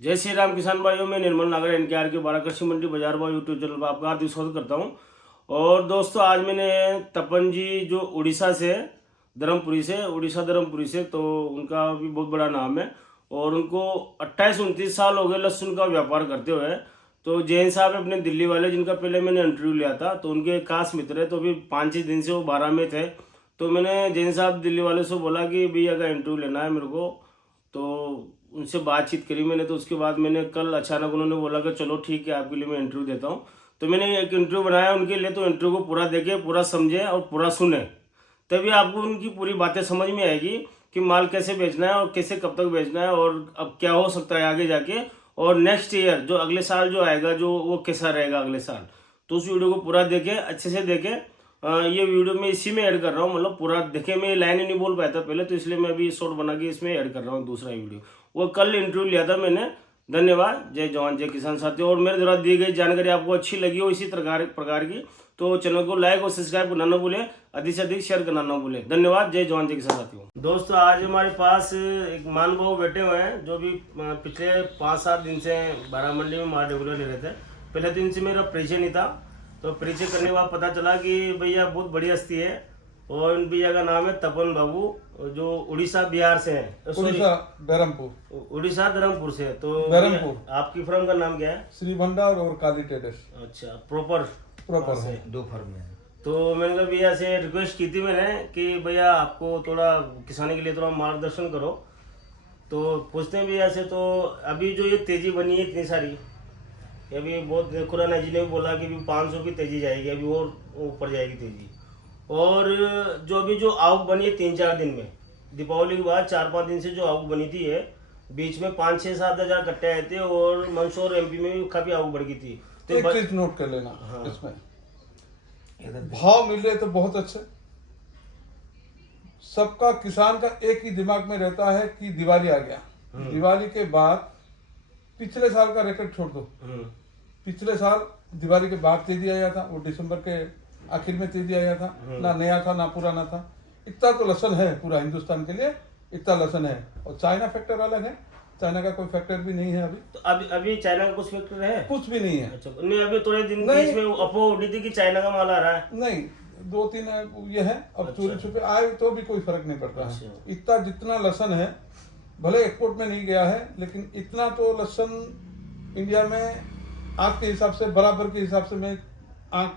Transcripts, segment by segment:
जय श्री राम किसान भाइयों, मैं निर्मल नागर एनकेआर के बारह कृषि मंडी बाजार भाव यूट्यूब चैनल पर आपका हार्दिक स्वागत करता हूं। और दोस्तों, आज मैंने तपन जी जो उड़ीसा से उड़ीसा धर्मपुरी से, तो उनका भी बहुत बड़ा नाम है और उनको 28-29 साल हो गए लहसुन का व्यापार करते हुए। तो जैन साहब अपने दिल्ली वाले, जिनका पहले मैंने इंटरव्यू लिया था, तो उनके खास मित्र है। तो अभी 5-6 दिन से वो 12 में थे। तो मैंने जैन साहब दिल्ली वाले से बोला कि भैया का इंटरव्यू लेना है मेरे को, तो उनसे बातचीत करी मैंने। तो उसके बाद मैंने कल अचानक उन्होंने बोला कि चलो ठीक है, आपके लिए मैं इंटरव्यू देता हूँ। तो मैंने एक इंटरव्यू बनाया उनके लिए। तो इंटरव्यू को पूरा देखे, पूरा समझे और पूरा सुने, तभी आपको उनकी पूरी बातें समझ में आएगी कि माल कैसे बेचना है और कैसे कब तक बेचना है और अब क्या हो सकता है आगे जाके, और नेक्स्ट ईयर जो अगले साल जो आएगा जो वो कैसा रहेगा अगले साल। तो उस वीडियो को पूरा देखे, अच्छे से देखे। ये वीडियो मैं इसी में ऐड कर रहा हूँ, मतलब पूरा देखे। मैं लाइन ही नहीं बोल पाया था पहले, तो इसलिए मैं अभी शॉर्ट बना के इसमें ऐड कर रहा हूँ दूसरा वीडियो। वो कल इंटरव्यू लिया था मैंने। धन्यवाद। जय जवान जय किसान साथियों। और मेरे द्वारा दी गई जानकारी आपको अच्छी लगी हो इसी प्रकार की, तो चैनल को लाइक और सब्सक्राइब करना ना भूले, अधिक से अधिक शेयर करना ना भूले। धन्यवाद। जय जवान जय किसान साथियों। दोस्तों, आज हमारे पास एक मान भाव बैठे हुए हैं जो भी पिछले 5-7 दिन से 12 मंडी में माल रेगुलर ले रहे थे। पहले दिन से मेरा परिचय नहीं था, तो परिचय करने के बाद पता चला कि भैया बहुत बड़ी हस्ती है और उन भैया का नाम है तपन बाबू, जो उड़ीसा बिहार से हैं। उड़ीसा धर्मपुर से। तो बहरमपुर। आपकी फर्म का नाम क्या है? श्री भंडार और काली ट्रेडर्स। अच्छा, प्रॉपर है, दो फर्म है। तो मैंने कहा भैया से रिक्वेस्ट की थी मैंने कि भैया आपको थोड़ा किसानी के लिए थोड़ा मार्गदर्शन करो। तो पूछते हैं भैया से, तो अभी जो ये तेजी बनी है इतनी सारी, अभी बहुत खुराना जी ने भी बोला कि 500 की तेजी जाएगी, अभी और ऊपर जाएगी तेजी। और जो अभी जो आवक बनी है 3-4 दिन में, दीपावली के बाद 4-5 दिन से जो आवक बनी थी है, बीच में 5-6-7 हज़ार कट्टे आए थे और मंदसौर एमपी में भी काफी आवक बढ़ गई थी। तो एक चीज नोट कर लेना। हाँ। इसमें भाव मिल रहे तो बहुत अच्छे। सबका किसान का एक ही दिमाग में रहता है कि दिवाली आ गया, दिवाली के बाद पिछले साल का रिकॉर्ड छोड़ दो। पिछले साल दिवाली के बाद तेजी आया था, वो दिसंबर के आखिर में तेजी आया था। ना नया था ना पुराना था। इतना तो लसन है पूरा हिंदुस्तान के लिए, इतना लसन है। और चाइना फैक्टर अलग है, चाइना का कोई फैक्टर भी नहीं है अभी। तो अभी चाइना का कुछ फैक्टर है? कुछ भी नहीं है। अच्छा, नहीं, अभी थोड़े दिन बीच में अफवाह उड़ी थी कि चाइना का माल आ रहा है। नहीं, 2-3 ये है। अब चोरी छुपे आए तो भी कोई फर्क नहीं पड़ता है। इतना जितना लसन है, भले एक्सपोर्ट में नहीं गया है, लेकिन इतना तो लसन इंडिया में आज के हिसाब से, बराबर के हिसाब से, मैं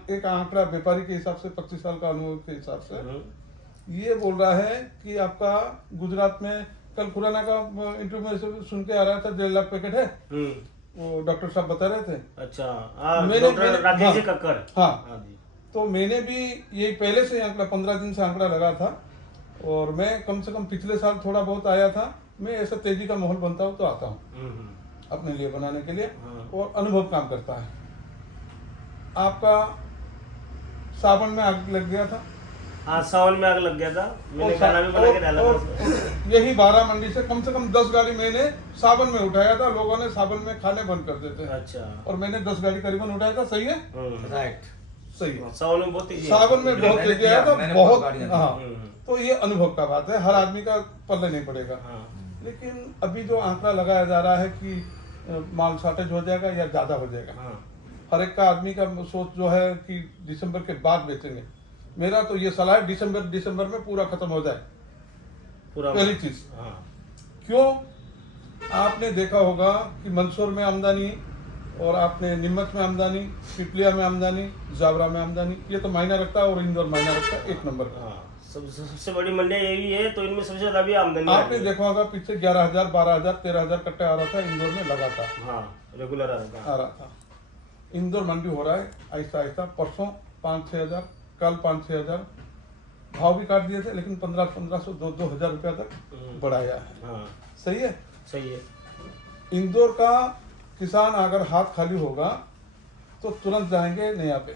एक आंकड़ा व्यापारी के हिसाब से 25 साल का अनुभव के हिसाब से ये बोल रहा है कि आपका गुजरात में, कल खुराना का इंटरव्यू में से सुन के आ रहा था, 1.5 लाख पैकेट है, वो डॉक्टर साहब बता रहे थे। अच्छा, राकेश जी कक्कर। हाँ, तो मैंने भी ये पहले से आंकड़ा 15 दिन से आंकड़ा लगा था, और मैं कम से कम पिछले साल थोड़ा बहुत आया था। मैं ऐसा तेजी का माहौल बनता हूँ तो आता हूँ अपने लिए बनाने के लिए, और अनुभव काम करता है। आपका सावन में आग लग गया था। हाँ, सावन में आग लग गया था, मैंने गाना भी बना के डाला था। यही 12 मंडी से कम 10 गाड़ी मैंने सावन में उठाया था। लोगों ने सावन में खाने बंद कर देते हैं। अच्छा, और मैंने 10 गाड़ी करीबन उठाया था। सही है? राइट, सही है। सावन में बहुत तेजी आया था, बहुत। हाँ, तो ये अनुभव का बात है, हर आदमी का पल्ले नहीं पड़ेगा। लेकिन अभी जो आंकड़ा लगाया जा रहा है कि माल शॉर्टेज हो जाएगा या ज्यादा हो जाएगा, हर एक का आदमी का सोच जो है कि दिसंबर के बाद बेचेंगे। मेरा तो ये सलाह है दिसंबर में पूरा खत्म हो जाए, पूरा। पहली चीज, क्यों? आपने देखा होगा कि मंदसौर में आमदनी, और आपने नीमच में आमदनी, पिपलिया में आमदनी, जावरा में आमदनी, ये तो मायना रखता है, और इंदौर मायना रखता है 1 नंबर का। सबसे बड़ी मंडियां यही है, तो इनमें सबसे ज्यादा भी आमदनी आपने देखा होगा पीछे 11,000, 12,000, 13,000 कट्टे आ रहा था इंदौर में लगातार। रेगुलर आ रहा था। इंदौर मंडी हो रहा है आहिस्ता आहिस्ता। परसों 5-6 हज़ार, कल 5-6 हज़ार भाव भी काट दिए थे, लेकिन 1500, 2,000 रुपया तक बढ़ाया है। सही है? सही है। इंदौर का किसान अगर हाथ खाली होगा तो तुरंत जाएंगे नया पे,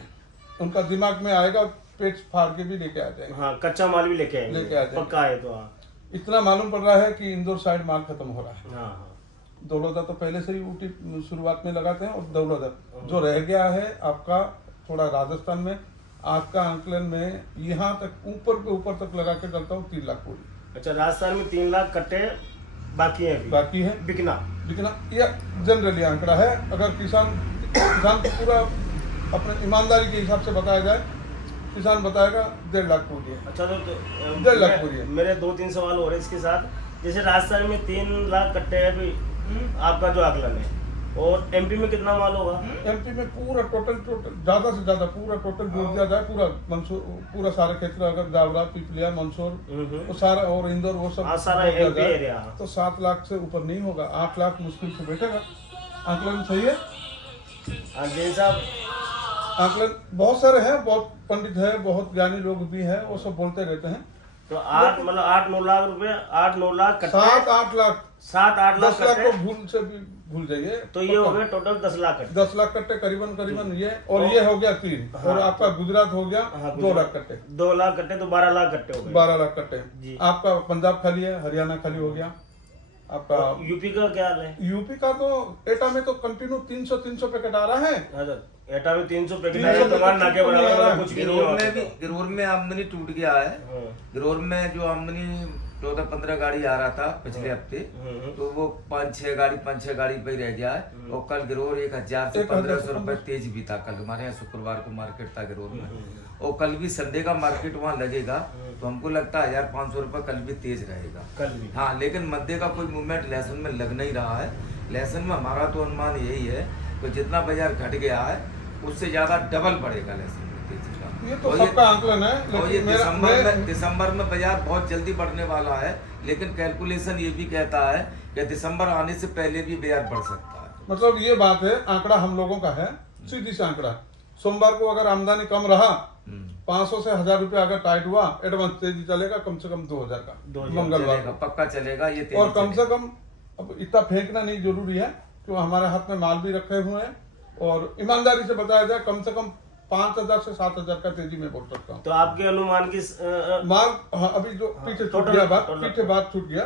उनका दिमाग में आएगा, पेट फाड़ के भी लेके आ जाएंगे। हाँ, कच्चा माल भी लेके आएंगे, पक्का है। तो इतना मालूम पड़ रहा है कि इंदौर साइड माल खत्म हो रहा है। दौलौदा तो पहले से ही ऊटी शुरुआत में लगाते हैं, और दौलौदा जो रह गया है आपका थोड़ा राजस्थान में, आज का आंकलन में यहाँ तक ऊपर तक लगा के चलता हूँ 3 लाख पूरी। अच्छा, राजस्थान में 3 लाख कट्टे बाकी है बिकना। लेकिन ये जनरली आंकड़ा है। अगर किसान को पूरा अपने ईमानदारी के हिसाब से बताया जाए, किसान बताएगा 1.5 लाख पूरी है। अच्छा, तो 1.5 लाख पूरी है। मेरे 2-3 सवाल हो रहे हैं इसके साथ। जैसे राजस्थान में 3 लाख कट्टे हैं अभी आपका जो आकलन है, और एमपी में कितना माल होगा? एमपी में पूरा टोटल ज्यादा से ज्यादा पूरा टोटल जोड़ दिया जाए, पूरा मंसूर, पूरा सारे क्षेत्र, अगर जावरा, पिपलिया, मंसूर वो सारा, और इंदौर, वो सब सारा जोड़ दिया एमपी जाए, एरिया, तो 7 लाख से ऊपर नहीं होगा। 8 लाख मुश्किल से बैठेगा। आकलन सही है। जैन साहब, आकलन बहुत सारे हैं, बहुत पंडित है, बहुत ज्ञानी लोग भी हैं, वो सब बोलते रहते हैं। तो 8-9 लाख रुपए, 8-9 लाख कट्टे, 7-8 लाख, 7-8 लाख 10 लाख कट्टे, को भूल से भी भूल जाइए। तो ये हो गए टोटल 10 लाख कट्टे। 10 लाख कट्टे करीबन ये, और ये हो गया 3, और आपका गुजरात हो गया 2 लाख कट्टे। 2 लाख कट्टे तो 12 लाख कट्टे हो गए। 12 लाख कट्टे। जी। आपका पंजाब खाली है, हरियाणा खाली हो गया। आपका यूपी का क्या हाल है? यूपी का तो एटा में तो कंटिन्यू 300 पैकेट आ रहा है। अच्छा, एटा में 300 पैकेट 300 है, तुम्हारे नाके पैकेट बराबर नहीं आ कुछ भी नहीं होगा। गिरोर में आमदनी टूट गया है। गिरोर में जो आमदनी 14-15 गाड़ी आ रहा था पिछले हफ्ते, तो वो 5-6 गाड़ी पे ही रह गया है। और कल गिरोर 1000 से 1500 रुपए तेज भी था। कल हमारे यहाँ शुक्रवार को मार्केट था गिरोर में, और कल भी संडे का मार्केट वहाँ लगेगा, तो हमको लगता है 1500 रुपए कल भी तेज रहेगा। कल भी हाँ, लेकिन मध्य का कोई मूवमेंट लहसुन में लग नहीं रहा है। लहसुन में हमारा तो अनुमान यही है कि जितना बाजार घट गया है उससे ज्यादा डबल बढ़ेगा लहसुन में तेजी का। ये तो सबका आकलन है, और ये लेकिन दिसंबर में बाजार बहुत जल्दी बढ़ने वाला है, लेकिन कैलकुलेशन ये भी कहता है कि दिसंबर आने से पहले भी बाजार बढ़ सकता है। मतलब ये बात है, आंकड़ा हम लोगों का है, सीधी सी आंकड़ा। सोमवार को अगर आमदनी कम रहा, 500 से 1000 रुपया अगर टाइट हुआ, एडवांस तेजी चलेगा कम से कम 2000 का मंगलवार चलेगा, पक्का चलेगा ये तेजी और कम चलेगा। से कम अब इतना फेंकना नहीं जरूरी है, क्यों हमारे हाथ में माल भी रखे हुए हैं, और ईमानदारी से बताया जाए कम से कम 5000 से 7000 का तेजी में बोल सकता हूँ। तो आपके अनुमान की माल हाँ, अभी जो पीछे छूट गया बात, पीछे बात छूट गया,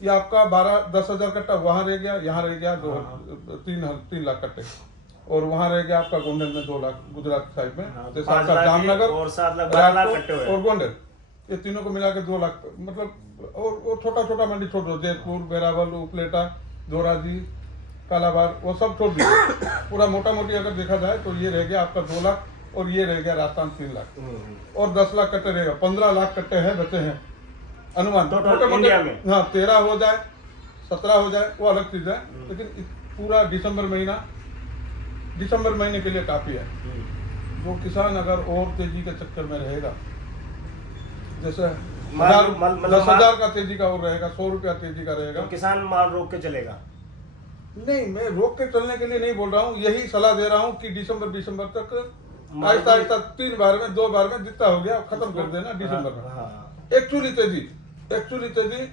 ये आपका 10,000 कट्टा वहां रह गया, यहाँ रह गया 3 लाख कट्टे, और वहां रह गया आपका गोंडल में 2 लाख, गुजरात साइड में, तो 5 लाख जामनगर और 7 लाख 12 लाख कट्टे हुए और गोंडल, ये तीनों को मिला के 2 लाख, मतलब और वो छोटा छोटा मंडी छोड़ दो, जयपुर, बेरावल, उपलेटा, धोराजी, कालाबार, वो सब छोड़ दीजिए। पूरा मोटा मोटी अगर देखा जाए तो ये रह गया आपका 2 लाख, और ये रह गया राजस्थान 3 लाख, और 10 लाख कट्टे रहेगा। 15 लाख कट्टे हैं बचे हैं अनुमान टोटल इंडिया में। हाँ, 13 हो जाए, 17 हो जाए, वो अलग चीज है, लेकिन पूरा दिसंबर महीने के लिए काफी है। जो किसान अगर और तेजी के चक्कर में रहेगा, जैसे 10,000 का तेजी का और रहेगा, 100 रुपया तेजी का रहेगा, तो किसान माल रोक के चलेगा। नहीं, मैं रोक के चलने के लिए नहीं बोल रहा हूँ, यही सलाह दे रहा हूँ कि दिसंबर तक आहिस्ता आहिस्ता 3 बार में 2 बार में जितना हो गया खत्म कर देना दिसंबर में। एक्चुअली तेजी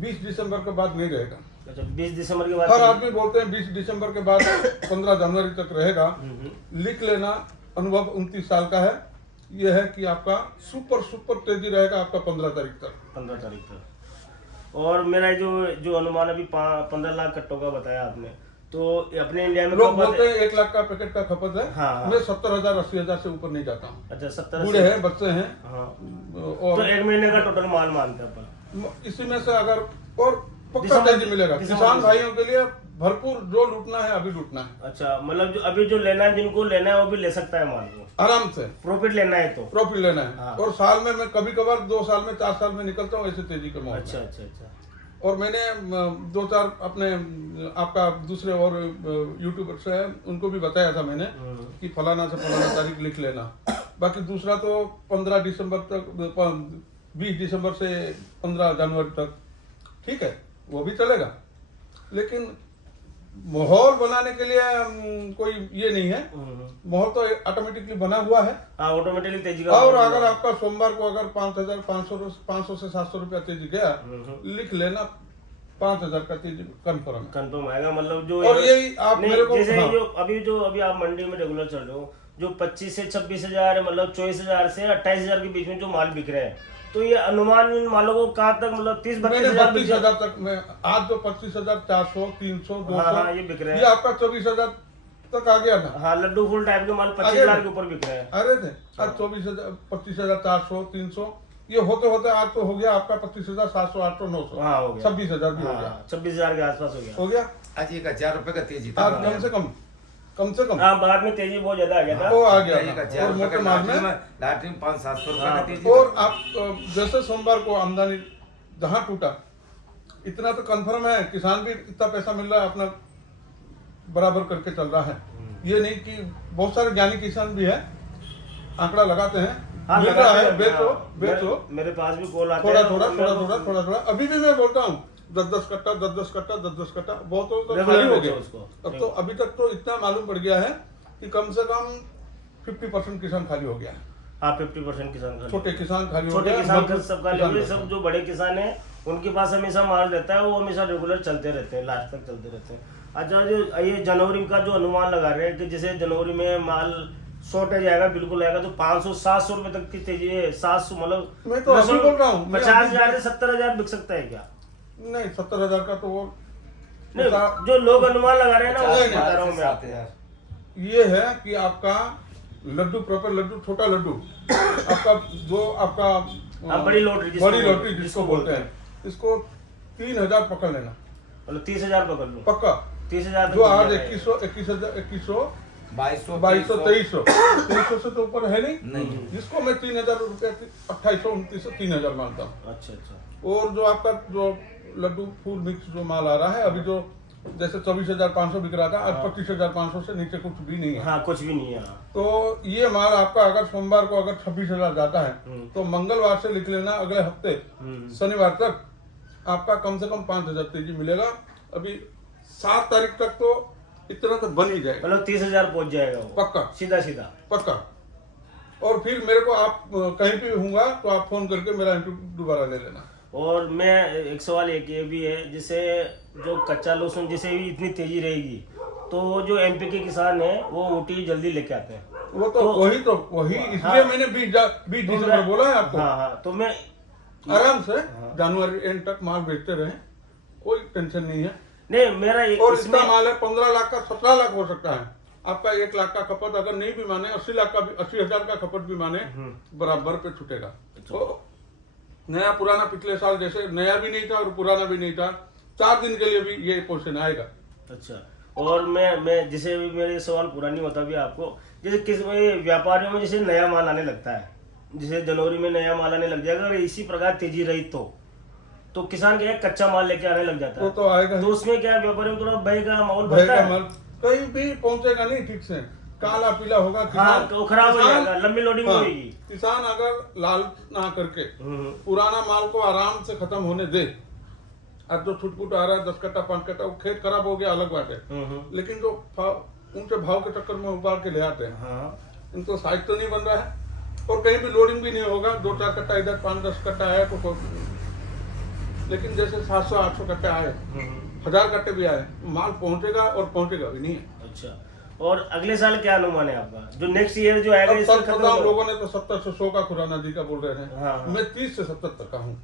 20 दिसंबर के बाद नहीं रहेगा। अच्छा, 20 दिसंबर के बाद हर आदमी बोलते हैं 20 दिसंबर के बाद 15 जनवरी तक रहेगा। लिख लेना, अनुभव 29 साल का है, यह है कि आपका सुपर तेजी रहेगा आपका 15 तारीख तक। और मेरा जो अनुमान अभी 15 लाख कट्टों का बताया आपने, तो अपने इंडिया में लोग बोलते हैं 1 लाख का पैकेट का खपत है। हाँ। मैं 70,000 80,000 से ऊपर नहीं जाता हूँ। अच्छा, 70 बूढ़े हैं, बच्चे हैं, हाँ। और तो 1 महीने का टोटल माल मानते हैं अपन। इसी में से अगर और पक्का तेजी मिलेगा किसान भाइयों के लिए, भरपूर जो लूटना है अभी लूटना है। अच्छा, मतलब जो अभी जो लेना है, जिनको लेना है वो भी ले सकता है माल को आराम से, प्रॉफिट लेना है तो प्रॉफिट लेना है। हाँ। और साल में मैं कभी कभार 2 साल में 4 साल में निकलता हूँ ऐसे तेजी के माहौल में। अच्छा। और मैंने 2-4 अपने आपका दूसरे और यूट्यूबर्स हैं उनको भी बताया था मैंने कि फलाना से फलाना तारीख लिख लेना। बाकी दूसरा तो 15 दिसंबर तक, 20 दिसंबर से 15 जनवरी तक ठीक है, वो भी चलेगा, लेकिन माहौल बनाने के लिए कोई ये नहीं है, माहौल तो ऑटोमेटिकली बना हुआ है। ऑटोमेटिकली तेजी का। और अगर आपका सोमवार को अगर 500 से 700 रुपया तेजी गया, लिख लेना 5,000 का तेजी कंफर्म आएगा। मतलब जो और यही आप मेरे को जैसे अभी आप मंडी में रेगुलर चल रहे हो, जो 25 से 26,000 मतलब 24,000 से 28,000 के बीच में जो माल बिक रहे हैं, तो ये अनुमान इन मालों को कहाँ तक, मतलब 30-32,000 तक में आज जो 25,400 300 200 हाँ, ये बिक रहे हैं। ये आपका 24,000 तक आ गया था। हाँ, लड्डू फुल टाइप के माल 25,000 के ऊपर बिक रहे हैं। अरे थे आज 25,400 300 ये होते होते आज तो हो गया आपका 25,700 800 900। हाँ, हो गया। 26,000 भी हो गया, 26,000 के आसपास हो गया। आज 1000 रुपए का तेजी था। आज कम से कम हाँ, बाद में तेजी बहुत ज्यादा आ गया था। वो आ गया 1000 था। और रुपए मोटे का माल में लाटरी में 500-700 रुपए का तेजी और आप जैसे सोमवार को आमदनी जहां टूटा इतना तो कंफर्म है, किसान भी इतना पैसा मिल रहा है, अपना बराबर करके चल रहा है। ये नहीं कि बहुत सारे ज्ञानी किसान भी है, आंकड़ा लगाते हैं, हाँ, मिल रहा है, लगाते हैं। बेचो हाँ, बेचो, मेरे पास भी कॉल आते थोड़ा हैं। थोड़ा अभी भी मैं बोलता हूँ 10-10 कट्टा 10-10 कट्टा बहुत तो रेगुलर खाली हो बेचो गया उसको। अब तो। अभी तक तो इतना मालूम पड़ गया है कि कम से कम 50% किसान खाली हो गया है। हाँ, 50% किसान खाली। छोटे किसान खाली हो छोटे गया, किसान मजबूत सब खाली किसान हुए, बचा सब है। जो बड़े किसान हैं उनके पास हमेशा माल रहता है, वो हमेशा रेगुलर चलते रहते हैं, लास्ट तक चलते रहते हैं। अच्छा, जो ये जनवरी का जो अनुमान लगा रहे हैं कि जैसे जनवरी में माल शॉर्टेज आएगा, बिल्कुल आएगा, तो 500-700 रुपए तक की तेजी है। 700 मतलब मैं तो अभी बोल रहा हूँ, मैं 50,000 से 70,000 बिक सकता है क्या? नहीं 70,000 का तो वो नहीं, जो लोग अनुमान लगा रहे हैं ना, वो 50,000 बता रहा हूँ से मैं आपको। 7,000। ये है कि आपका लड्डू प्रॉपर लड्डू, छोटा लड्डू आपका जो आपका हाँ, बड़ी लॉटरी जिसको बोलते हैं, इसको 3,000 पकड़ लेना, मतलब 30,000 पकड़ लो, पक्का। 30,000 जो आज 2100 2200 2300 से तो ऊपर है नहीं, जिसको मैं 3,000 रुपये 2800 2900 3,000 मानता हूँ। अच्छा अच्छा। और जो आपका जो लड्डू फूल मिक्स जो माल आ रहा है अभी, जो जैसे 24,500 बिक रहा था, आज 25,500 से नीचे कुछ भी नहीं है। हाँ, कुछ भी नहीं है। तो ये माल आपका अगर सोमवार को अगर 26,000 जाता है तो मंगलवार से लिख लेना, अगले हफ्ते शनिवार तक आपका कम से कम 5,000 तेजी मिलेगा। अभी 7 तारीख तक तो इतना तो बन ही जाएगा, मतलब 30,000 पहुंच जाएगा वो, पक्का सीधा सीधा। पक्का। और फिर मेरे को आप कहीं भी होऊंगा तो आप फोन करके मेरा इंटरव्यू दोबारा ले लेना। और मैं एक सवाल एक ये भी है, जैसे जो कच्चा लहसुन जैसे भी इतनी तेजी रहेगी तो जो एमपी के किसान है वो ऊटी जल्दी लेके आते हैं। वो तो वही इसलिए मैंने 20 दिसंबर बोला है आपको। हाँ हाँ, तो मैं आराम से जनवरी एंड तक माल बेचते रहे, कोई टेंशन नहीं है। नहीं, मेरा और इसका माल है 15 लाख का, 17 लाख हो सकता है आपका। 1 लाख का खपत अगर नहीं भी माने, 80 लाख का भी, 80,000 का खपत भी माने, बराबर पे छूटेगा। तो नया पुराना पिछले साल जैसे नया भी नहीं था और पुराना भी नहीं था, 4 दिन के लिए भी ये पोर्शन आएगा। अच्छा, और मैं जैसे भी मेरे सवाल पूरा नहीं होता भी आपको, जैसे किस व्यापारियों में जैसे नया माल आने लगता है, जैसे जनवरी में नया माल आने लग जाएगा, अगर इसी प्रकार तेजी रही तो किसान क्या है, कच्चा माल लेके आने लग जाता है, वो तो आएगा। तो उसमें क्या व्यापारी में थोड़ा भय का माहौल भय बनता का है। माल कहीं भी पहुंचेगा नहीं ठीक से, काला पीला होगा। हाँ, तो खराब हो जाएगा, लंबी लोडिंग हाँ, होगी। किसान अगर लालच ना करके पुराना माल को आराम से खत्म होने दे। अब जो छुटपुट आ रहा है 10 कट्टा 5 कट्टा, वो खेत खराब हो गया अलग बात है, लेकिन जो ऊंचे भाव के चक्कर में उबार के ले आते हैं, इनको साइज तो नहीं बन रहा है और कहीं भी लोडिंग भी नहीं होगा। 2-4 कट्टा इधर 5-10 कट्टा आया तो, लेकिन जैसे 700-800 कट्टे आए, 1000 कट्टे भी आए, माल पहुंचेगा और पहुंचेगा भी नहीं है। अच्छा, और अगले साल क्या अनुमान है आपका, जो नेक्स्ट ईयर जो आएगा? अब तक पता, लोगों ने तो 70 से 100 का खुराना दी का बोल रहे हैं। हाँ। मैं 30 से 70 तक का हूँ।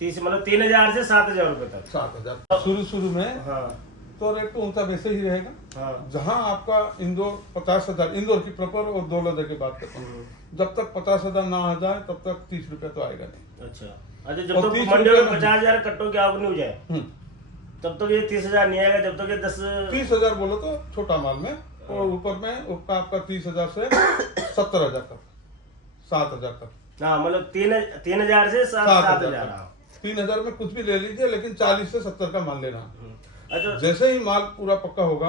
30 मतलब 3,000 से 7,000 रुपए तक। 7,000 शुरू में। हाँ तो रेट तो उनका वैसे ही रहेगा। हाँ। जहाँ आपका इंदौर 50,000, इंदौर की प्रॉपर और दौलत की बात करता हूँ, जब तक 50,000 ना आ जाए तब तक 30 रुपए तो आएगा नहीं। अच्छा, जब और तक 30 मंडी रुपए में 50,000 कट्टों की आवक नहीं हो जाए तब तक ये 30,000 नहीं आएगा। जब तक ये 30,000 बोलो तो छोटा माल में, और ऊपर में उसका आपका 30,000 से 70,000 तक, 7,000 तक। हाँ, मतलब 3,000 से 7,000। 3,000 में कुछ भी ले लीजिए, लेकिन 40 से 70 का माल लेना। अच्छा, जैसे ही माल पूरा पक्का होगा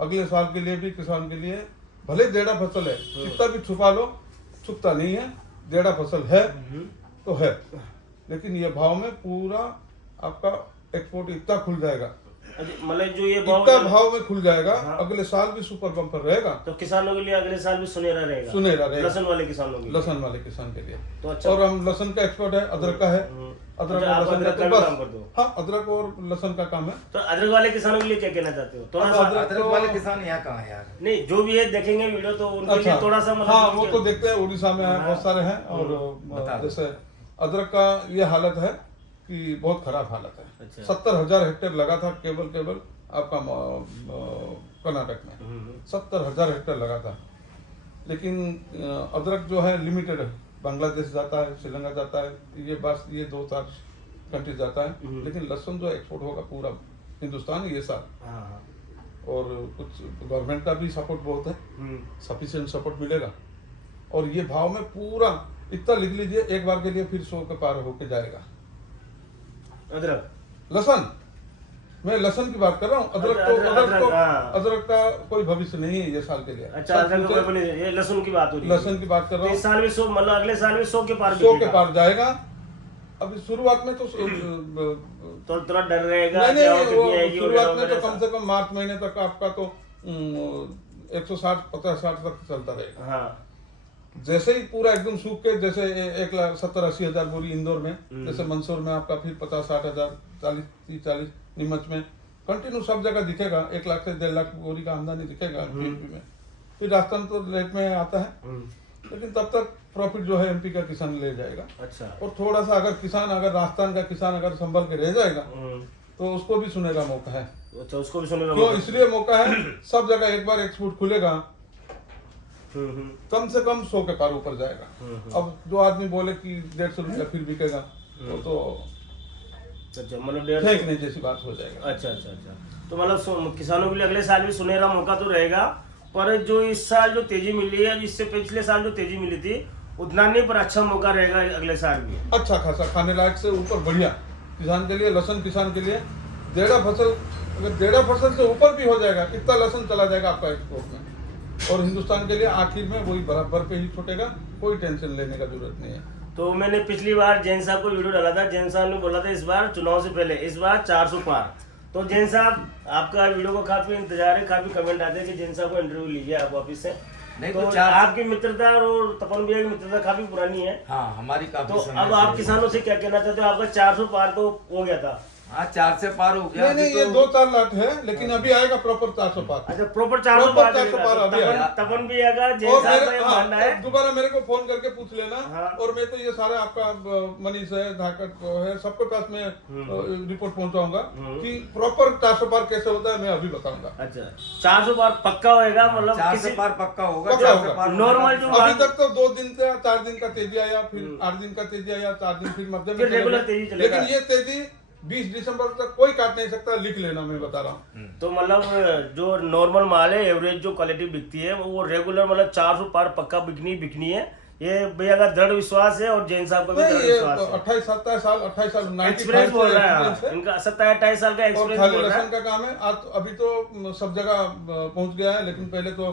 अगले साल के लिए भी, किसान के लिए, भले डेढ़ा फसल है, कितना भी छुपा लो, छुपता नहीं है। डेढ़ा फसल है तो है, लेकिन ये भाव में पूरा आपका एक्सपोर्ट इतना खुल जाएगा, मतलब जो ये इतना भाव में खुल जाएगा। अगले साल भी सुपर बम्पर रहेगा। तो किसानों के लिए अगले साल भी सुनहरा रहेगा। सुनहरा रहेगा लहसुन वाले किसानों के लिए, लहसुन वाले किसान के लिए। तो अच्छा। और हम लहसुन का एक्सपर्ट है, अदरक का है। अदरक अच्छा, और आप लहसुन अदरक का का तो भी काम बस, करते हो? हाँ, अदरक और लहसुन का काम है। तो अदरक वाले किसानों के लिए क्या कहना चाहते हो? थोड़ा सा अदरक वाले किसान यहाँ कहाँ है यार? नहीं, जो भी है देखेंगे वीडियो तो उनके लिए थोड़ा सा मतलब हाँ, वो तो देखते हैं, उड़ीसा में है, बहुत सारे हैं। और जैसे अदरक का ये हालत है कि बहुत खराब हालत है। अच्छा। 70,000 हेक्टेयर लगा था केवल आपका कर्नाटक में 70,000 हेक्टेयर लगा था। लेकिन अदरक जो है लिमिटेड है, बांग्लादेश जाता है, श्रीलंका जाता है, ये बस ये 2-4 कंट्री जाता है। लेकिन लहसुन जो एक्सपोर्ट होगा पूरा हिंदुस्तान ये साल, हाँ। और कुछ गवर्नमेंट का भी सपोर्ट बहुत है, सफिशिएंट सपोर्ट मिलेगा। और ये भाव में पूरा इतना लिख लीजिए, एक बार के लिए फिर 100 के पार होके जाएगा। अदरक, लहसुन, मैं लहसुन की बात कर रहा हूँ। अदरक का कोई भविष्य नहीं है ये साल के लिए। अच्छा, अदरक का कोई नहीं, ये लहसुन की बात हो रही है। लहसुन की बात कर रहा हूँ। इस साल में 100, मतलब अगले साल में 100 के पार 100 के पार जाएगा। अभी शुरुआत में तो थोड़ा डर रहेगा। नहीं, शुरुआत में तो कम से कम मार्च महीने तक आपका तो 160, 50, 60 तक चलता रहेगा। हाँ। जैसे ही पूरा एकदम सूख के, जैसे 1,70,80 हजार बोरी इंदौर में, जैसे मंदसौर में आपका फिर 50-60 हजार, 40-30-40 नीमच में कंटिन्यू सब जगह दिखेगा। 1 लाख से 1.5 लाख बोरी का आमदनी दिखेगा एमपी में। फिर राजस्थान तो लेट में आता है, लेकिन तब तक प्रॉफिट जो है एमपी का किसान ले जाएगा। अच्छा। और थोड़ा सा अगर राजस्थान का किसान अगर संभल के रह जाएगा तो उसको भी सुने का मौका है। अच्छा, उसको भी सुने का क्यों? इसलिए मौका है, सब जगह एक बार एक्सपोर्ट खुलेगा, कम से कम 100 के पार ऊपर जाएगा। अब जो आदमी बोले कि 150 रुपया फिर बिकेगा, वो तो अच्छा, मतलब 150 फेंकने जैसी बात हो जाएगा। अच्छा। तो मतलब किसानों के लिए अगले साल भी सुनहरा मौका तो रहेगा, पर जो इस साल जो तेजी मिली है, जिससे पिछले साल जो तेजी मिली थी उतना नहीं, पर अच्छा मौका रहेगा अगले साल भी। अच्छा खासा खाने लायक से ऊपर बढ़िया किसान के लिए, लहसुन किसान के लिए। 1.5 फसल से ऊपर भी हो जाएगा, इतना लहसुन चला जाएगा आपका एक्सपोर्ट में। और हिंदुस्तान के लिए आखिर में वही बराबर पे ही छूटेगा, कोई टेंशन लेने का जरूरत नहीं है। तो मैंने पिछली बार जैन साहब को वीडियो डाला था, जैन साहब ने बोला था इस बार चुनाव से पहले इस बार 400 पार। तो जैन साहब, आपका वीडियो को काफी इंतजार है, काफी कमेंट आते हैं कि जैन साहब को इंटरव्यू लीजिए आप वापिस से। नहीं तो आपकी मित्रता और तपन भैया की मित्रता काफी पुरानी है। हाँ, हमारी काफी। तो अब आप किसानों से क्या कहना चाहते हो? आपका 400 पार तो हो गया था। हाँ, 4 से पार हो गया। नहीं, ये 2-4 लाख है, लेकिन अभी आएगा प्रॉपर 400 पार। अच्छा, प्रॉपर 400 पार अभी आएगा। तपन भी आएगा, जैन साहब का मानना है। दोबारा मेरे को फोन करके पूछ लेना। हाँ। और मैं तो ये सारा आपका मनीष है, धाकट है, सबके पास में रिपोर्ट पहुंचाऊंगा कि प्रॉपर 400 पार कैसे होता है, मैं अभी बताऊंगा। अच्छा, 400 पार पक्का होएगा, मतलब 400 पार पक्का होगा। नॉर्मल जो अभी तक तो 2 दिन से 4 दिन का तेजी आया, फिर 8 दिन का तेजी आया, 4 दिन फिर मध्यम में रेगुलर तेजी चलेगा। लेकिन ये तेजी 20 दिसंबर तक कोई काट नहीं सकता, लिख लेना, मैं बता रहा हूँ। तो मतलब जो नॉर्मल माल है, एवरेज जो क्वालिटी बिकती है, वो रेगुलर मतलब 400 पार पक्का बिकनी है। ये भैया का दृढ़ विश्वास है और जैन साहब का भी दृढ़ विश्वास है। 28-27 साल एक्सपीरियंस बोल रहा है इनका, 27-28 साल का एक्सपीरियंस बोल रहा है। लहसुन का काम है। आज अभी तो सब जगह पहुंच गया है, लेकिन पहले तो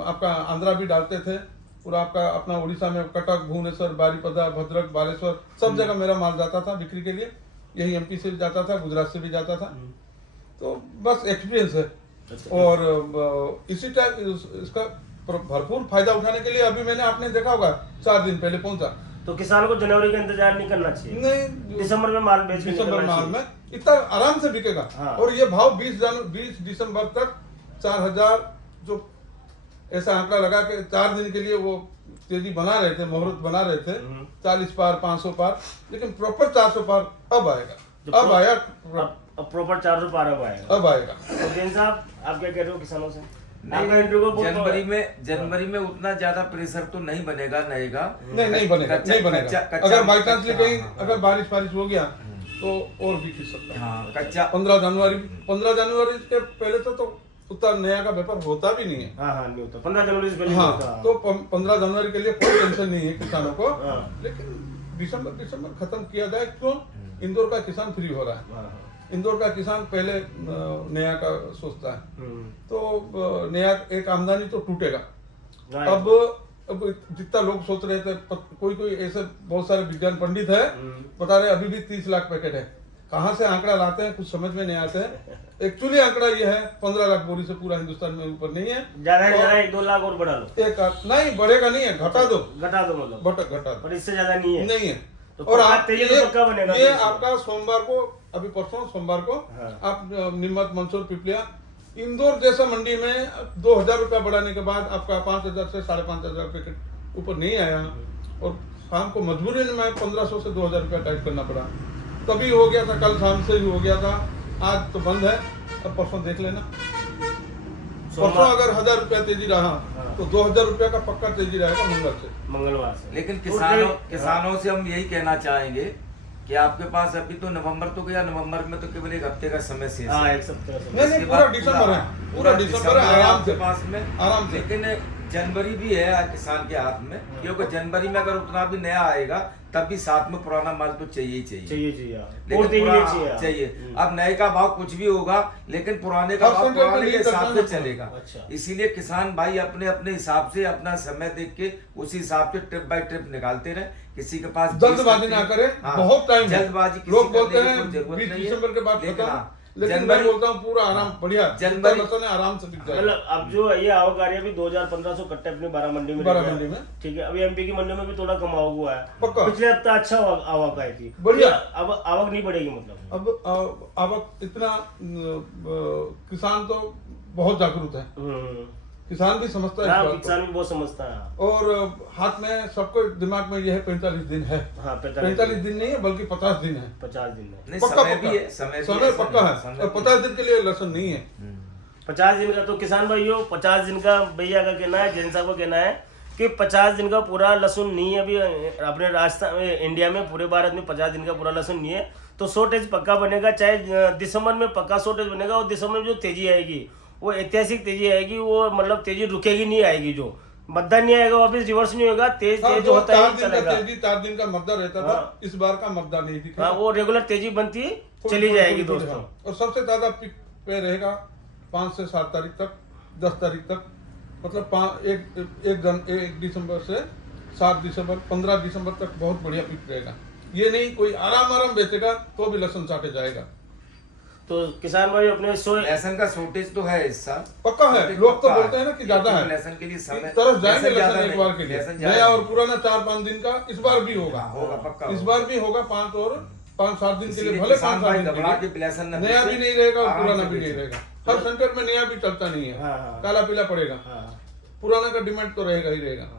आपका आंध्रा भी डालते थे, पूरा आपका अपना उड़ीसा में कटक, भुवनेश्वर, बारीपदा, भद्रक, बालेश्वर, सब जगह मेरा माल जाता था बिक्री के लिए। यही एमपी से भी जाता था, गुजरात से भी जाता था। तो बस एक्सपीरियंस है। और इसी टाइम इसका भरपूर फायदा उठाने के लिए अभी मैंने, आपने देखा होगा, 4 दिन पहले पहुंचा। तो किसान को जनवरी का इंतजार नहीं करना चाहिए। नहीं, दिसंबर में माल बेच, दिसंबर माल में इतना आराम से बिकेगा। हाँ। और ये भाव 20 दिसंबर तक 4,000 जो ऐसा आंकड़ा लगा के 4 दिन के लिए वो तेजी बना रहे थे, मुहूर्त बना रहे थे, 40 पार, 500 पार, लेकिन प्रॉपर 400 पार अब आएगा। अब आया, अब प्रॉपर 400 पार अब आएगा। तो जैन साहब, आप क्या कह रहे हो किसानों से? जनवरी में उतना ज्यादा प्रेशर तो नहीं बनेगा। नहीं बनेगा। अगर बाई चांस कहीं अगर बारिश हो गया तो और भी खिंच सकता है। कच्चा 15 जनवरी के पहले तो उतना नया का व्यापार होता भी नहीं है। हाँ, नहीं होता 15 जनवरी से पहले। हाँ, तो 15 जनवरी के लिए कोई टेंशन नहीं है किसानों को। लेकिन दिसंबर खत्म किया जाए। क्यों? इंदौर का किसान फ्री हो रहा है। इंदौर का किसान पहले नया का सोचता है, तो नया एक आमदनी तो टूटेगा। अब जितना लोग सोच रहे थे, कोई ऐसे बहुत सारे विज्ञान पंडित है बता रहे अभी भी 30 लाख पैकेट है। कहाँ से आंकड़ा लाते हैं कुछ समझ में नहीं आते हैं। एक्चुअली आंकड़ा ये है 15 लाख बोरी से पूरा हिंदुस्तान में ऊपर नहीं है। ज्यादा 1-2 लाख और बढ़ा लो। नहीं बढ़ेगा, नहीं है, घटा दो मतलब घटा, पर इससे ज्यादा नहीं है। तो और आप बनेगा। ये आपका सोमवार को, अभी परसों सोमवार को आप नीमच, मंदसौर, पिपलिया, इंदौर जैसा मंडी में 2,000 रुपया बढ़ाने के बाद आपका 5,000 से 5,500 पैकेट ऊपर नहीं आया। और शाम को मजबूरी में 1500 से 2,000 रुपया टाइट करना पड़ा, तभी हो गया था। कल शाम से ही हो गया था, आज तो बंद है। अब परसों देख लेना, परसों अगर 1,000 रुपया तेजी रहा तो 2,000 रुपया का पक्का तेजी रहेगा मंगलवार से। लेकिन किसानों से हम यही कहना चाहेंगे कि कि आपके पास अभी तो नवंबर तो गया, नवंबर में तो केवल एक हफ्ते का समय शेष हाँ है। एक सप्ताह से। नहीं नहीं, पूरा दिसंबर है, पूरा दिसंबर है, आराम आपके से पास में। आराम से। लेकिन जनवरी भी है किसान के हाथ में, क्योंकि जनवरी में अगर उतना भी नया आएगा तब भी साथ में पुराना माल तो चाहिए ही चाहिए। चाहिए लेकिन पूर्ति के लिए पुराना चाहिए। अब नए का भाव कुछ भी होगा, लेकिन पुराने का भाव परसेंटेज पुराने के नहीं हिसाब से करना। चलेगा। अच्छा। इसीलिए किसान भाई अपने अपने हिसाब से अपना समय देख के उसी हिसाब से ट्रिप बाय ट्रिप निकालते रहे। किसी के पास जल्दबाजी ना करे, बहुत टाइम है। जल्दबाजी किसी लोग करने बोलते की हैं कोई जरूरत 20 नहीं है। दिसंबर के बाद लेकिन खत्म, हाँ, लेकिन मैं बोलता हूँ पूरा आराम बढ़िया जनवरी- लसन है, आराम से बिक जाएगा। मतलब अब जो ये आवक आ रही है अभी 2500 कट्टे अपनी 12 मंडी में 12 मंडी में। ठीक है। अभी एमपी की मंडी में भी थोड़ा कम आवक हुआ है। पक्का। पिछले हफ्ते अच्छा आवक आई थी। बढ़िया। अब आवक नहीं बढ़ेगी मतलब। अब आवक इतना किसान तो बहुत जागरूक है, किसान भी समझता है इस हाँ, बात को। किसान भी बहुत समझता है। और हाथ में सबको दिमाग में यह है 45 दिन है। हाँ 45 दिन नहीं है बल्कि 50 दिन है। 50 दिन में नहीं, पक्का समय पक्का भी है, समय भी समय है, पक्का है। समय और भी 50 दिन के लिए लसन नहीं है। 50 दिन का तो किसान भाइयों 50 दिन का भैया का कहना है, जैन साहब का कहना है कि 50 दिन का पूरा लहसुन नहीं है अभी अपने राजस्थान इंडिया में, पूरे भारत में 50 दिन का पूरा लहसुन नहीं है। तो शॉर्टेज पक्का बनेगा, चाहे दिसंबर में पक्का शॉर्टेज बनेगा। और दिसंबर में जो तेजी आएगी वो ऐतिहासिक तेजी आएगी, वो मतलब तेजी रुकेगी नहीं, आएगी जो मतदान नहीं आएगा वापिस रिवर्स नहीं होगा, तेज हाँ, तेज जो होता 4 ही दिन का चलेगा। तेजी 4 दिन का मतदान रहता था, हाँ। इस बार का मतदान नहीं दिखा। हाँ वो रेगुलर तेजी बनती चली जाएगी दोस्तों। और सबसे ज्यादा पिक पे रहेगा 5 से 7 तारीख तक, 10 तारीख तक, मतलब 1 दिसंबर से 7 दिसंबर 15 दिसंबर तक बहुत बढ़िया पिक रहेगा। ये नहीं कोई आराम बेचेगा तो भी लहसुन चाटे जाएगा। तो किसान भाई अपने लहसुन का शॉर्टेज तो है इस साल, पक्का है। लोग तो बोलते हैं ना कि ज्यादा है, लहसुन के लिए समय तरफ जाएंगे लहसुन ज्यादा लहसुन एक नहीं, बार के लिए। लहसुन ज्यादा नया और नहीं। पुराना 4-5 दिन का इस बार भी होगा, होगा पक्का इस होगा। बार भी होगा 5 और 5-7 दिन के लिए, इसीलिए भले किसान 5-7 भाई दिन घबरा के के लिए। लहसुन न नया बेचे, भी नहीं रहेगा और आराम पुराना से भी नहीं बेचे। रहेगा। हर सेंटर में नया भी चलता नहीं है, हाँ। काला पीला पड़ेगा, हाँ। पुराना का डिमांड तो रहेगा ही रहेगा।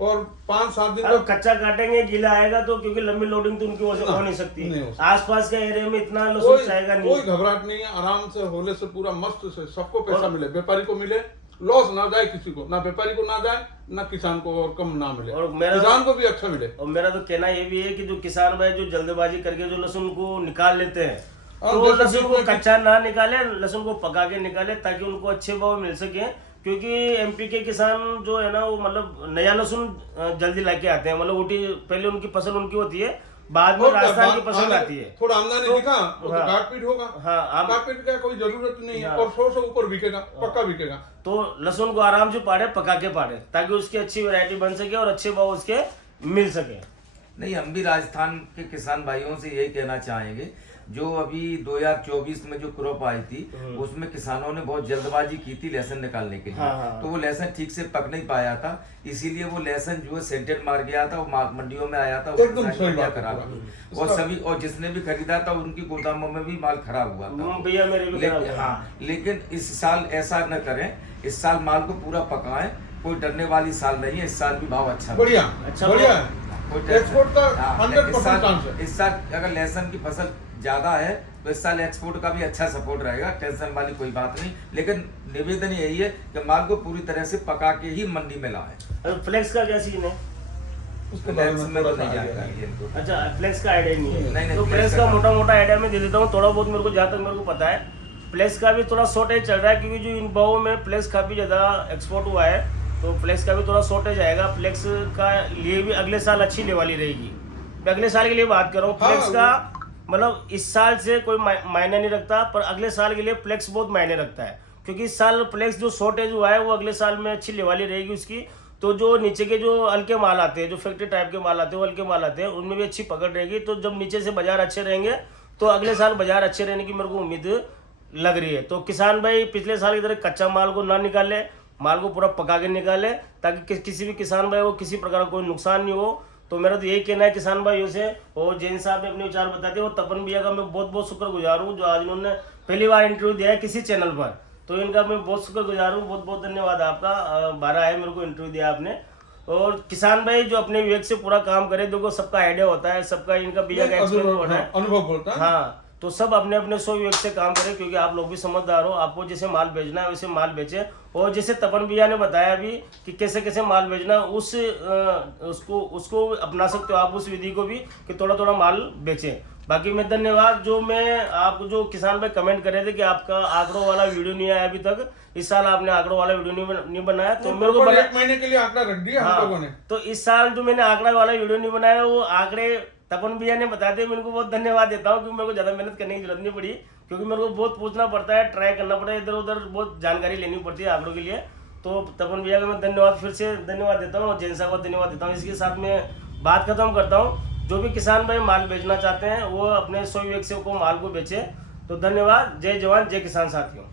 और 5-7 दिन अब कच्चा काटेंगे गीला आएगा तो, क्योंकि लंबी लोडिंग तो उनकी वजह से हो नहीं सकती। नहीं हो सकती। आसपास के एरिया में इतना लहसुन चाहेगा कोई नहीं। घबराहट नहीं है, आराम से होले से पूरा मस्त से सबको पैसा मिले, व्यापारी को मिले, लॉस ना जाए किसी को, ना व्यापारी को ना जाए, ना किसान को और कम ना मिले, और मेरा किसान को भी अच्छा मिले। और मेरा तो कहना ये भी है कि जो किसान भाई जो जल्दबाजी करके जो लहसुन को निकाल लेते हैं, हाँ, तो जैसे लहसुन बीच को में कच्चा ना निकाले, लहसुन को पका के निकाले ताकि उनको अच्छे भाव मिल सके। क्योंकि एमपी के किसान जो है ना वो मतलब नया लहसुन जल्दी लाके आते हैं, मतलब उठी पहले उनकी फसल उनकी होती है, बाद में और राजस्थान की बाद- फसल आने- आती है। थोड़ा आमदनी तो- दिखा तो हाँ। काट पीट होगा। हाँ काट पीट का कोई जरूरत नहीं है, हाँ। और 100 से ऊपर बिकेगा, पक्का बिकेगा। तो लहसुन को आराम से पाड़े, पका के पाड़े, ताकि उसकी अच्छी वैरायटी बन सके और अच्छे भाव उसके मिल सके। नहीं, हम भी राजस्थान के किसान भाइयों से यही कहना चाहेंगे, जो अभी 2024 में जो क्रॉप आई थी उसमें किसानों ने बहुत जल्दबाजी की थी लहसुन निकालने के लिए। हाँ। तो वो लहसुन ठीक से पक नहीं पाया था, इसीलिए वो लहसुन जो है सेंटेड मार गया था, वो मंडियों में आया था, वो एकदम सही बात है खराब पूरा। और सभी और जिसने भी खरीदा था उनकी गोदामों में भी माल खराब हुआ था। भैया मेरे भी खराब लेकिन हुआ। हाँ, लेकिन इस साल ऐसा न करें, इस साल माल को पूरा पकाएं, कोई डरने वाली साल नहीं है, इस साल भी भाव अच्छा बढ़िया अच्छा बढ़िया भाव। है। कोई टेंशन- एक्सपोर्ट का हाँ, 100% चांस है। इस साल अगर लहसुन की फसल ज्यादा है तो इस साल एक्सपोर्ट का भी अच्छा सपोर्ट रहेगा, टेंशन वाली कोई बात नहीं। लेकिन निवेदन यही है कि माल को पूरी तरह से पका के ही मंडी में लाएं। और फ्लेक्स का क्या सीन है? उसके बारे में में तो थोड़ा सा नहीं आइडिया जानकारी है इनको। अच्छा फ्लेक्स का आइडिया नहीं है। नहीं, तो फ्लेक्स फ्लेक्स का का मोटा मोटा आइडिया मैं दे देता हूँ, थोड़ा बहुत मेरे को जहाँ तक मेरे को पता है। फ्लेक्स का भी थोड़ा शॉर्टेज चल रहा है, क्योंकि जो इन भावों में फ्लेक्स काफी ज्यादा एक्सपोर्ट हुआ है, तो फ्लेक्स का भी थोड़ा शॉर्टेज आएगा। फ्लेक्स का लिए भी अगले साल अच्छी लेने वाली रहेगी। मैं अगले साल के लिए बात कर रहा हूँ। हाँ, फ्लेक्स का मतलब इस साल से कोई मायने नहीं रखता, पर अगले साल के लिए फ्लेक्स बहुत मायने रखता है, क्योंकि इस साल फ्लेक्स जो शॉर्टेज हुआ है वो अगले साल में अच्छी लेने वाली रहेगी उसकी। तो जो नीचे के जो हल्के माल आते हैं, जो फैक्ट्री टाइप के माल आते हैं, वो हल्के माल आते हैं, उनमें भी अच्छी पकड़ रहेगी। तो जब नीचे से बाजार अच्छे रहेंगे तो अगले साल बाजार अच्छे रहने की मेरे को उम्मीद लग रही है। तो किसान भाई पिछले साल की तरह कच्चा माल को ना निकाले, माल को पूरा पका के निकाले, ताकि किसी भी किसान भाई को किसी प्रकार का कोई नुकसान नहीं हो। तो मेरा तो यही कहना है किसान भाइयों से। और जैन साहब ने अपने विचार बताते, और तपन भैया का मैं बहुत बहुत शुक्रगुजार हूँ, जो आज उन्होंने पहली बार इंटरव्यू दिया है किसी चैनल पर, तो इनका मैं बहुत शुक्रगुजार हूँ। बहुत बहुत धन्यवाद आपका। 12 है मेरे को इंटरव्यू दिया आपने। और किसान भाई जो अपने विवेक से पूरा काम करे, देखो सबका आइडिया होता है, सबका इनका भैया का एक्सपीरियंस होता है। अनुभव बोलता है। हाँ, तो सब अपने अपने स्व विवेक से काम करें, क्योंकि आप लोग भी समझदार हो, आपको जैसे माल बेचना है वैसे माल बेचे। और जैसे तपन भैया ने बताया अभी कि कैसे कैसे माल बेचना है, उसको अपना सकते हो आप उस विधि को भी, कि थोड़ा थोड़ा माल बेचें। बाकी मैं धन्यवाद, जो मैं आपको जो किसान भाई कमेंट कर रहे थे कि आपका आंकड़ों वाला वीडियो नहीं आया अभी तक, इस साल आपने आंकड़ों वाला वीडियो नहीं बनाया, तो मेरे को एक महीने के लिए आंकड़ा रख दिया हम लोगों ने। तो इस साल जो मैंने आंकड़ा वाला वीडियो नहीं बनाया, वो आंकड़े तपन भैया ने बता दिए। मैं उनको बहुत धन्यवाद देता हूँ, क्योंकि मेरे को ज़्यादा मेहनत करने की जरूरत नहीं पड़ी, क्योंकि मेरे को बहुत पूछना पड़ता है, ट्राई करना पड़ता है, इधर उधर बहुत जानकारी लेनी पड़ती है आंकड़ों के लिए। तो तपन भैया का मैं धन्यवाद फिर से धन्यवाद देता हूँ, और जैन साहब को धन्यवाद देता हूँ। इसके साथ में बात खत्म करता हूँ। जो भी किसान भाई माल बेचना चाहते हैं वो अपने स्व विवेक से को माल को बेचे। तो धन्यवाद, जय जवान जय किसान साथियों।